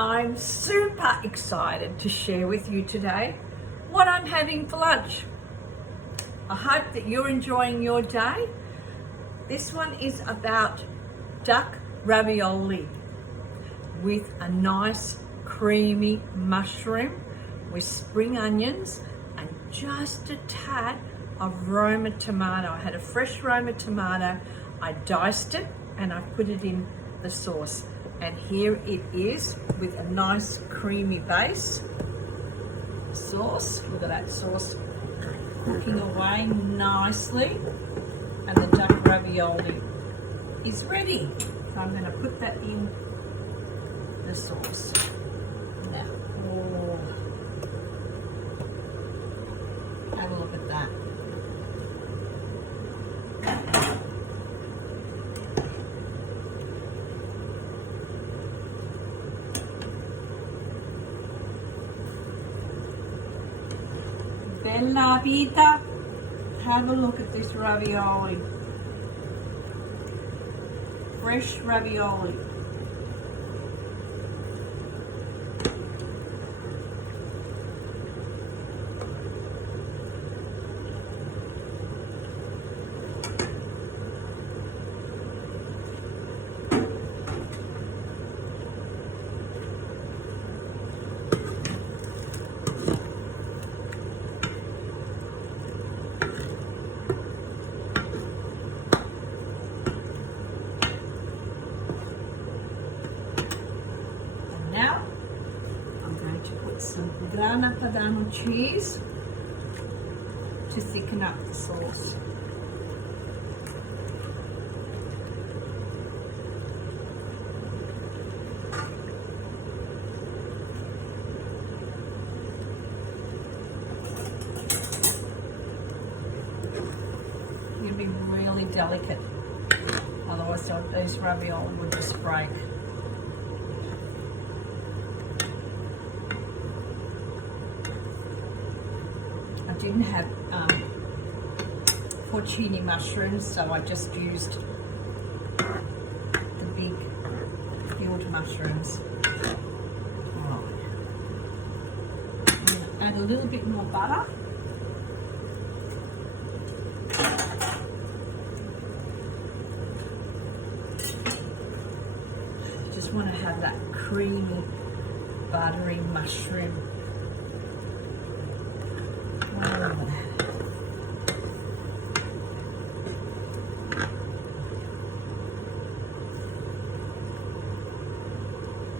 I'm super excited to share with you today what I'm having for lunch. I hope that you're enjoying your day. This one is about duck ravioli with a nice creamy mushroom with spring onions and just a tad of Roma tomato. I had a fresh Roma tomato, I diced it and I put it in the sauce. And here it is with a nice creamy base sauce. Look at that sauce cooking away nicely. And the duck ravioli is ready. So I'm going to put that in the sauce. Now, have a look at that. Bella vita. Have a look at this ravioli. Fresh ravioli. Now, I'm going to put some grana padano cheese to thicken up the sauce. You'll be really delicate, otherwise these ravioli will just break. I didn't have porcini mushrooms, so I just used the big field mushrooms. Right. I'm going to add a little bit more butter. Just want to have that creamy, buttery mushroom.